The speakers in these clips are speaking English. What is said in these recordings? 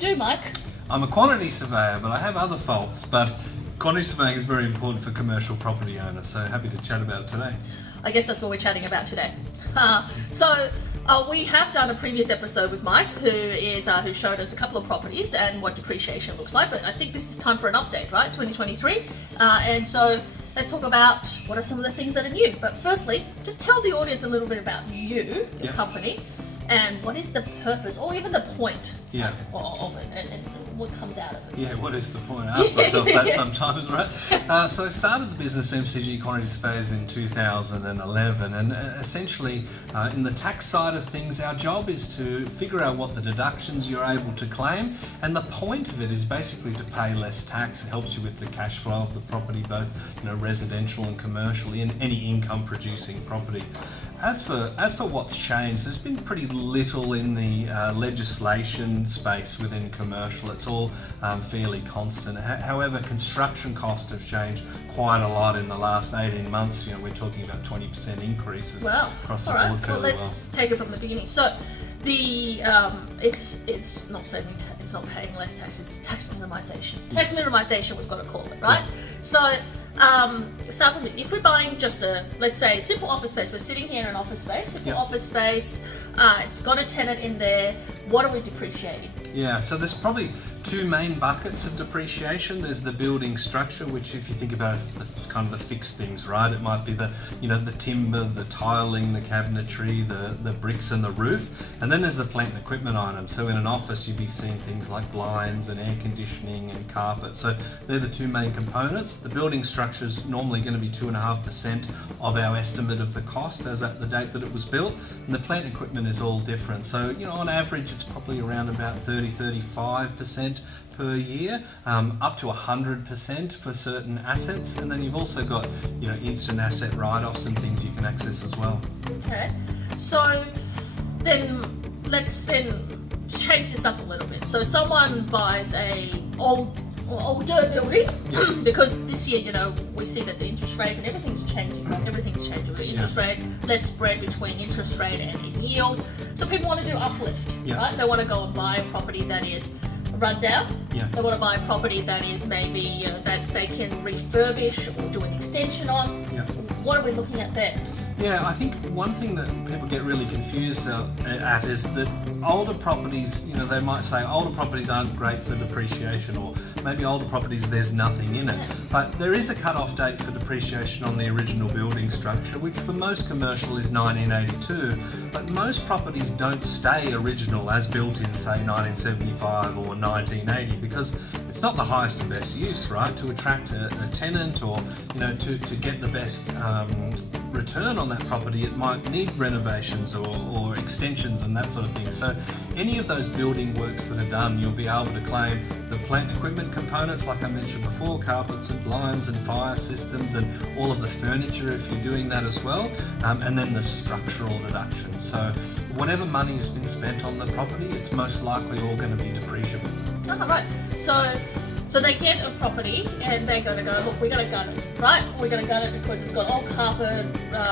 do, Mike? I'm a quantity surveyor, but I have other faults. But quantity surveying is very important for commercial property owners, so happy to chat about it today. I guess that's what we're chatting about today. We have done a previous episode with Mike, who showed us a couple of properties and what depreciation looks like. But I think this is time for an update, right? 2023, and so let's talk about what are some of the things that are new. But firstly, just tell the audience a little bit about you, your company, and what is the purpose, or even the point of it, and what comes out of it. Yeah, what is the point? I ask myself that sometimes, right? So I started the business MCG Quantity Surveyors in 2011, and essentially in the tax side of things, our job is to figure out what the deductions you're able to claim, and the point of it is basically to pay less tax. It helps you with the cash flow of the property, both residential and commercial, in any income producing property. As for what's changed, there's been pretty little in the legislation space within commercial. It's all fairly constant. However, construction costs have changed quite a lot in the last 18 months. We're talking about 20% increases across the board. Well, let's take it from the beginning. So, it's not saving tax. It's not paying less tax. It's tax minimization. Tax minimization, we've got to call it, right? So. Start from if we're buying just let's say simple office space. We're sitting here in an office space, simple office space. It's got a tenant in there. What are we depreciating? Yeah, so there's probably two main buckets of depreciation. There's the building structure, which if you think about it, it's kind of the fixed things, right? It might be the timber, the tiling, the cabinetry, the bricks and the roof. And then there's the plant and equipment items. So in an office, you'd be seeing things like blinds and air conditioning and carpet. So they're the two main components. The building structure is normally going to be 2.5% of our estimate of the cost as at the date that it was built. And the plant and equipment is all different. So, on average, it's probably around about 35% per year, up to 100% for certain assets. And then you've also got, instant asset write-offs and things you can access as well. Okay. So then let's change this up a little bit. So someone buys a older building because this year, we see that the interest rate and everything's changing. Right? Everything's changing. The interest rate, less spread between interest rate and yield. So people want to do uplift, right? They want to go and buy a property that is run down. They want to buy a property that is maybe that they can refurbish or do an extension on. What are we looking at there? Yeah, I think one thing that people get really confused at is that older properties, they might say older properties aren't great for depreciation, or maybe older properties there's nothing in it. But there is a cut-off date for depreciation on the original building structure, which for most commercial is 1982. But most properties don't stay original as built in, say, 1975 or 1980, because it's not the highest and best use, right? To attract a tenant or, to get the best return on that property, it might need renovations or extensions and that sort of thing. So any of those building works that are done, you'll be able to claim the plant and equipment components, like I mentioned before, carpets and blinds and fire systems and all of the furniture if you're doing that as well, and then the structural deductions. So whatever money's been spent on the property, it's most likely all going to be depreciable. Oh, right. So they get a property and they're going to go, look, we're going to gut it, right? We're going to gut it because it's got old carpet,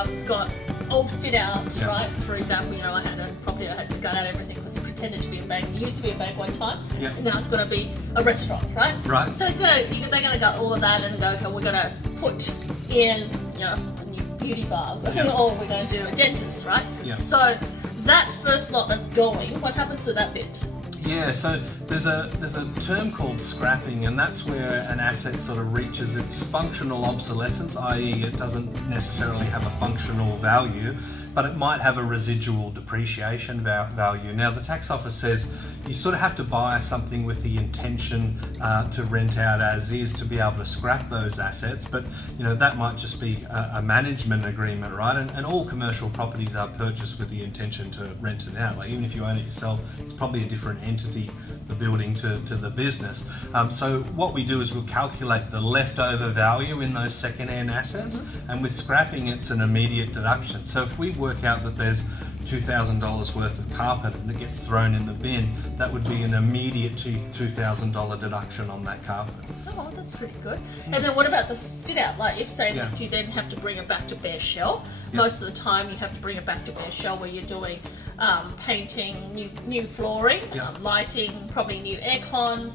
it's got old fit outs, right? For example, I had a property I had to gut out everything because it pretended to be a bank. It used to be a bank one time, and now it's going to be a restaurant, right? Right. So they're going to gut all of that and go, okay, we're going to put in, a new beauty bar, or we're going to do a dentist, right? So that first lot that's going, what happens to that bit? Yeah, so there's a term called scrapping, and that's where an asset sort of reaches its functional obsolescence, i.e. it doesn't necessarily have a functional value, but it might have a residual depreciation value. Now, the tax office says you sort of have to buy something with the intention to rent out as is to be able to scrap those assets, but that might just be a management agreement, right? And all commercial properties are purchased with the intention to rent it out. Like, even if you own it yourself, it's probably a different entity, the building to the business. So what we do is we'll calculate the leftover value in those second-hand assets, and with scrapping, it's an immediate deduction. So if we work out that there's $2,000 worth of carpet and it gets thrown in the bin, that would be an immediate $2,000 deduction on that carpet. Oh, that's pretty good. And then what about the fit out? Like, if say that you then have to bring it back to bare shell, most of the time you have to bring it back to bare shell where you're doing painting, new flooring, lighting, probably new aircon,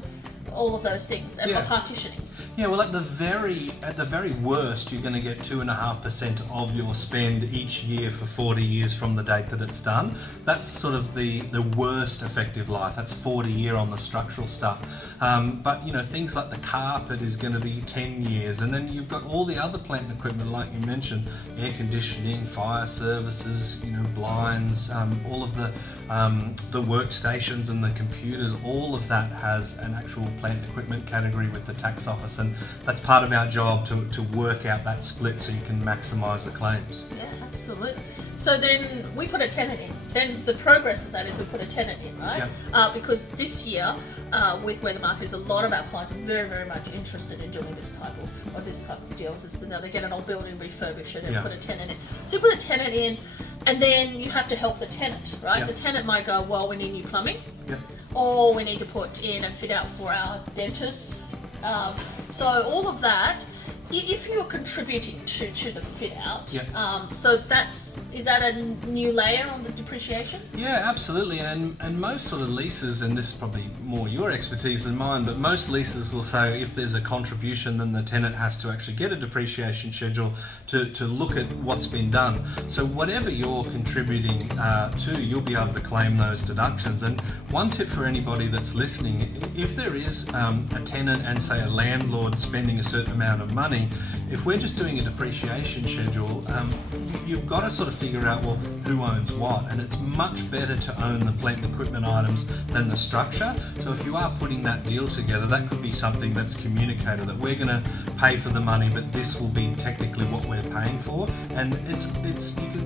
all of those things, and partitioning. Yeah, well, at the very worst, you're going to get 2.5% of your spend each year for 40 years from the date that it's done. That's sort of the worst effective life. That's 40 year on the structural stuff. But things like the carpet is going to be 10 years, and then you've got all the other plant and equipment, like you mentioned, air conditioning, fire services, blinds, all of the workstations and the computers. All of that has an actual plant and equipment category with the tax office, and that's part of our job to work out that split so you can maximise the claims. Yeah, absolutely. So then we put a tenant in. Then the progress of that is we put a tenant in, right? Yep. Because this year, with where the market is, a lot of our clients are very, very much interested in doing this type of deals. Is they get an old building, refurbish it, and put a tenant in. So you put a tenant in, and then you have to help the tenant, right? Yep. The tenant might go, well, we need new plumbing, or we need to put in a fit out for our dentists. So all of that, if you're contributing to the fit out, so is that a new layer on the depreciation? Yeah, absolutely. And most sort of leases, and this is probably more your expertise than mine, but most leases will say if there's a contribution, then the tenant has to actually get a depreciation schedule to look at what's been done. So whatever you're contributing to, you'll be able to claim those deductions. And one tip for anybody that's listening, if there is a tenant and say a landlord spending a certain amount of money, if we're just doing a depreciation schedule, you've got to sort of figure out, well, who owns what, and it's much better to own the plant and equipment items than the structure. So if you are putting that deal together, that could be something that's communicated, that we're going to pay for the money, but this will be technically what we're paying for, and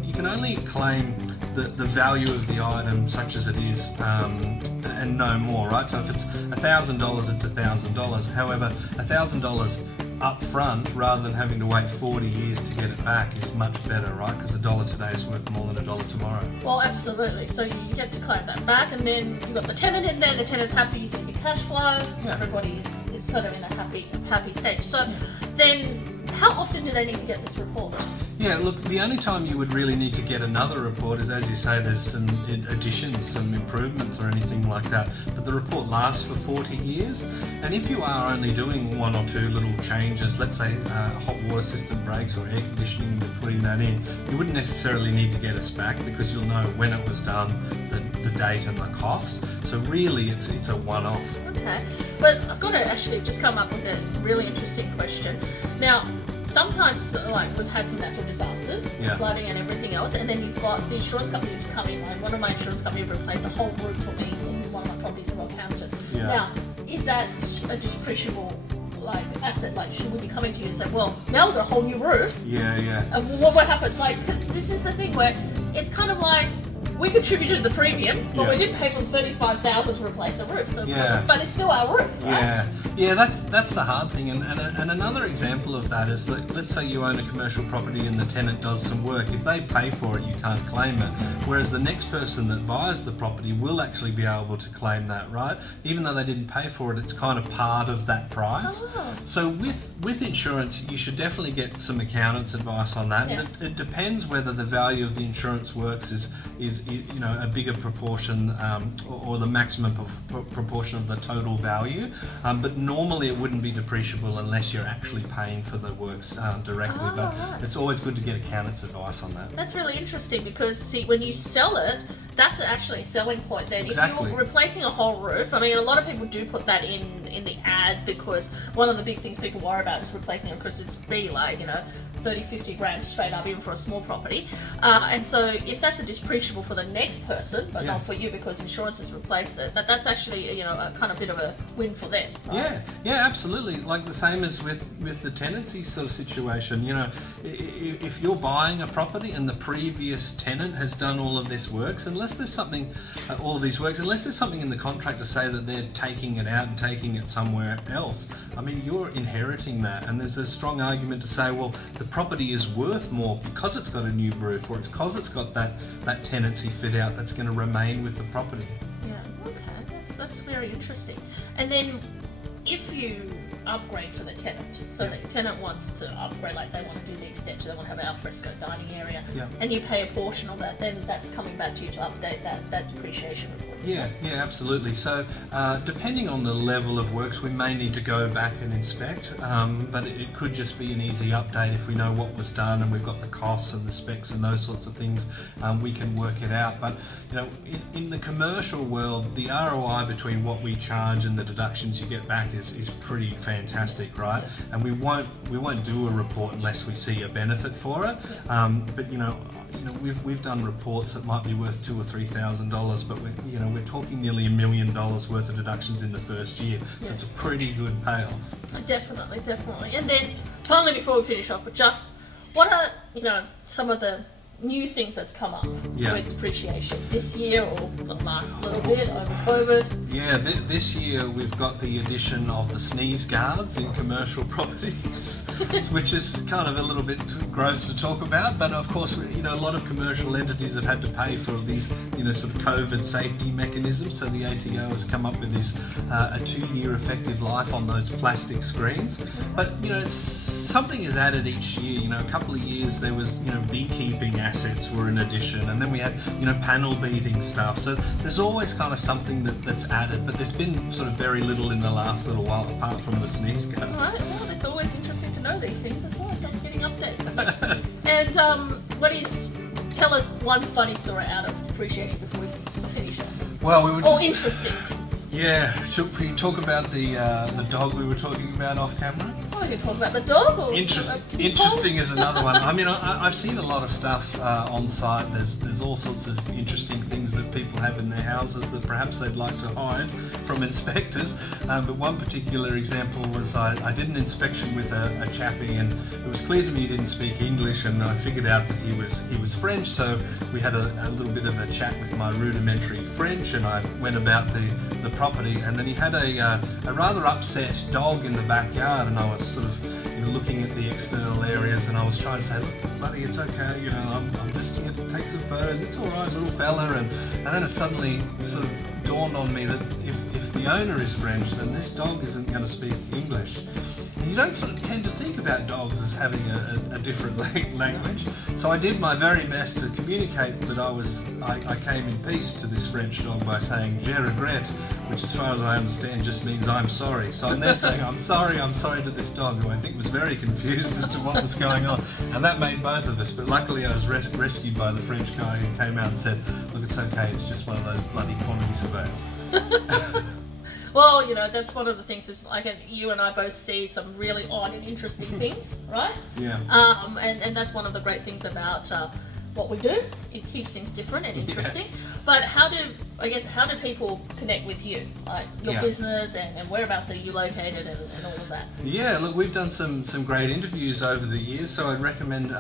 you can only claim the value of the item such as it is, and no more, right? So if it's $1,000, it's $1,000. However, $1,000 up front rather than having to wait 40 years to get it back is much better, right? Because $1 today is worth more than $1 tomorrow. Well, absolutely. So you get to claim that back, and then you've got the tenant in there, the tenant's happy, you get your cash flow, everybody is sort of in a happy stage. So then how often do they need to get this report? Yeah, look, the only time you would really need to get another report is, as you say, there's some additions, some improvements or anything like that. But the report lasts for 40 years. And if you are only doing one or two little changes, let's say a hot water system breaks or air conditioning, and putting that in, you wouldn't necessarily need to get us back because you'll know when it was done, the date and the cost. So really, it's a one-off. Okay, but I've got to actually just come up with a really interesting question. Now, sometimes, like, we've had some natural disasters, flooding and everything else, and then you've got the insurance company who's come in. Like, one of my insurance companies replaced the whole roof for me in one of my properties in Rockhampton. Yeah. Now, is that a depreciable asset? Like, should we be coming to you and say, well, now we've got a whole new roof? Yeah. And what happens? Like, because this is the thing where it's kind of like, we contributed the premium, but we didn't pay for $35,000 to replace the roof. So, but it's still our roof, right? Yeah. That's the hard thing. And another example of that is that, let's say you own a commercial property and the tenant does some work. If they pay for it, you can't claim it. Whereas the next person that buys the property will actually be able to claim that, right? Even though they didn't pay for it, it's kind of part of that price. Oh. So with insurance, you should definitely get some accountant's advice on that. Yeah. And it depends whether the value of the insurance works is a bigger proportion or the maximum proportion of the total value, but normally it wouldn't be depreciable unless you're actually paying for the works directly. But it's always good to get accountant's advice on that. That's really interesting because, see, when you sell it, that's actually a selling point then. Exactly. If you're replacing a whole roof, I mean, a lot of people do put that in the ads because one of the big things people worry about is replacing it because it's be like, 30, 50 grand straight up, even for a small property. And so if that's a depreciable for the next person, but not for you because insurance has replaced it, that's actually, a kind of bit of a win for them. Right? Yeah, absolutely. Like the same as with the tenancy sort of situation. If you're buying a property and the previous tenant has done all of this works, unless there's something in the contract to say that they're taking it out and taking it somewhere else, I mean, you're inheriting that, and there's a strong argument to say, well, the property is worth more because it's got a new roof, or it's because it's got that tenancy fit out that's going to remain with the property. Yeah, okay, that's very interesting. And then if you upgrade for the tenant. So the tenant wants to upgrade, like they want to do the extension, they want to have an alfresco dining area, and you pay a portion of that, then that's coming back to you to update that depreciation report. Yeah, absolutely. So depending on the level of works, we may need to go back and inspect, but it could just be an easy update if we know what was done and we've got the costs and the specs and those sorts of things. We can work it out. But in the commercial world, the ROI between what we charge and the deductions you get back is pretty fantastic, right? And we won't do a report unless we see a benefit for it. But we've done reports that might be worth $2,000 or $3,000, but we're talking nearly $1 million worth of deductions in the first year, so it's a pretty good payoff. Definitely. And then finally, before we finish off, but just what are some of the new things that's come up with depreciation this year or the last little bit over COVID? Yeah, this year we've got the addition of the sneeze guards in commercial properties, which is kind of a little bit gross to talk about, but of course, a lot of commercial entities have had to pay for these, sort of COVID safety mechanisms. So the ATO has come up with this a 2-year effective life on those plastic screens. But something is added each year. A couple of years there was beekeeping assets were an addition, and then we had panel beating stuff. So there's always kind of something that's added, but there's been sort of very little in the last little while apart from the sneeze guards. All right, well, it's always interesting to know these things as well, so I'm getting updates. And tell us one funny story out of depreciation before we finish it. Well, we were just... interesting. Yeah, should we talk about the dog we were talking about off camera? Oh, you can talk about the dog or interesting is another one. I mean, I've seen a lot of stuff on site. There's all sorts of interesting things that people have in their houses that perhaps they'd like to hide from inspectors. But one particular example was I did an inspection with a chappie, and it was clear to me he didn't speak English, and I figured out that he was French. So we had a little bit of a chat with my rudimentary French, and I went about the property, and then he had a rather upset dog in the backyard, and I was sort of looking at the external areas, and I was trying to say, look, buddy, it's okay, I'm just here to take some photos, it's all right, little fella, and then it suddenly sort of dawned on me that if the owner is French, then this dog isn't going to speak English. And you don't sort of tend to think about dogs as having a different language. So I did my very best to communicate that I came in peace to this French dog by saying "je regrette," which, as far as I understand, just means "I'm sorry." So I'm there saying I'm sorry to this dog, who I think was very confused as to what was going on, and that made both of us. But luckily, I was rescued by the French guy who came out and said, "Look, it's okay. It's just one of those bloody quantity surveys." Well, that's one of the things is like you and I both see some really odd and interesting things, right? Yeah. And that's one of the great things about what we do. It keeps things different and interesting. Yeah. But how do people connect with you? Like your business and whereabouts are you located and all of that? Yeah, look, we've done some great interviews over the years, so I'd recommend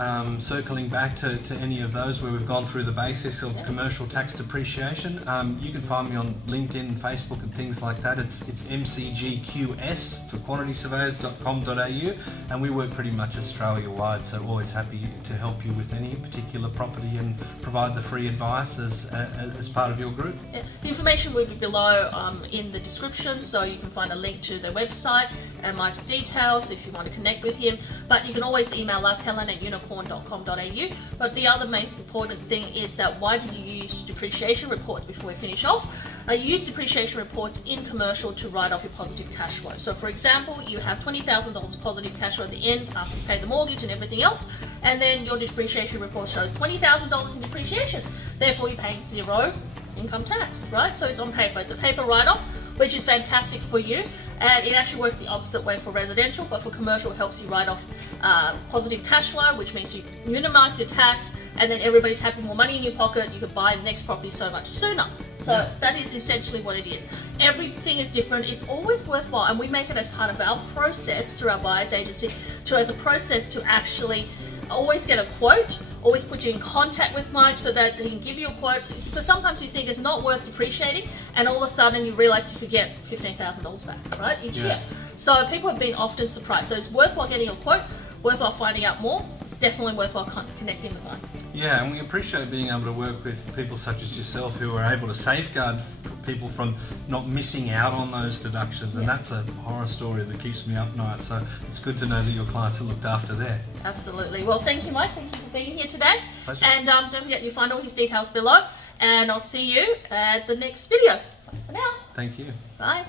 circling back to any of those where we've gone through the basics of commercial tax depreciation. You can find me on LinkedIn, Facebook and things like that. It's MCGQS for quantitysurveyors.com.au, and we work pretty much Australia-wide, so always happy to help you with any particular property and provide the free advice as part of your group. Yeah. The information will be below in the description, so you can find a link to their website and Mike's details if you want to connect with him. But you can always email us, helen@unicorn.com.au. But the other main important thing is that why do you use depreciation reports before we finish off? You use depreciation reports in commercial to write off your positive cash flow. So for example, you have $20,000 positive cash flow at the end after you pay the mortgage and everything else, and then your depreciation report shows $20,000 in depreciation. Therefore, you're paying zero income tax, right? So it's on paper. It's a paper write-off, which is fantastic for you, and it actually works the opposite way for residential, but for commercial it helps you write off positive cash flow, which means you minimize your tax, and then everybody's having more money in your pocket. You could buy the next property so much sooner. So that is essentially what it is. Everything is different. It's always worthwhile, and we make it as part of our process through our buyer's agency as a process to actually always get a quote, always put you in contact with Mike so that he can give you a quote, because sometimes you think it's not worth depreciating and all of a sudden you realize you could get $15,000 back, right, each year. So people have been often surprised. So it's worthwhile getting a quote, worthwhile finding out more. It's definitely worthwhile connecting with Mike. Yeah, and we appreciate being able to work with people such as yourself who are able to safeguard people from not missing out on those deductions, and that's a horror story that keeps me up night. So it's good to know that your clients are looked after there. Absolutely. Well, thank you, Mike. Thank you for being here today. Pleasure. And don't forget, you find all his details below. And I'll see you at the next video. Bye for now. Thank you. Bye.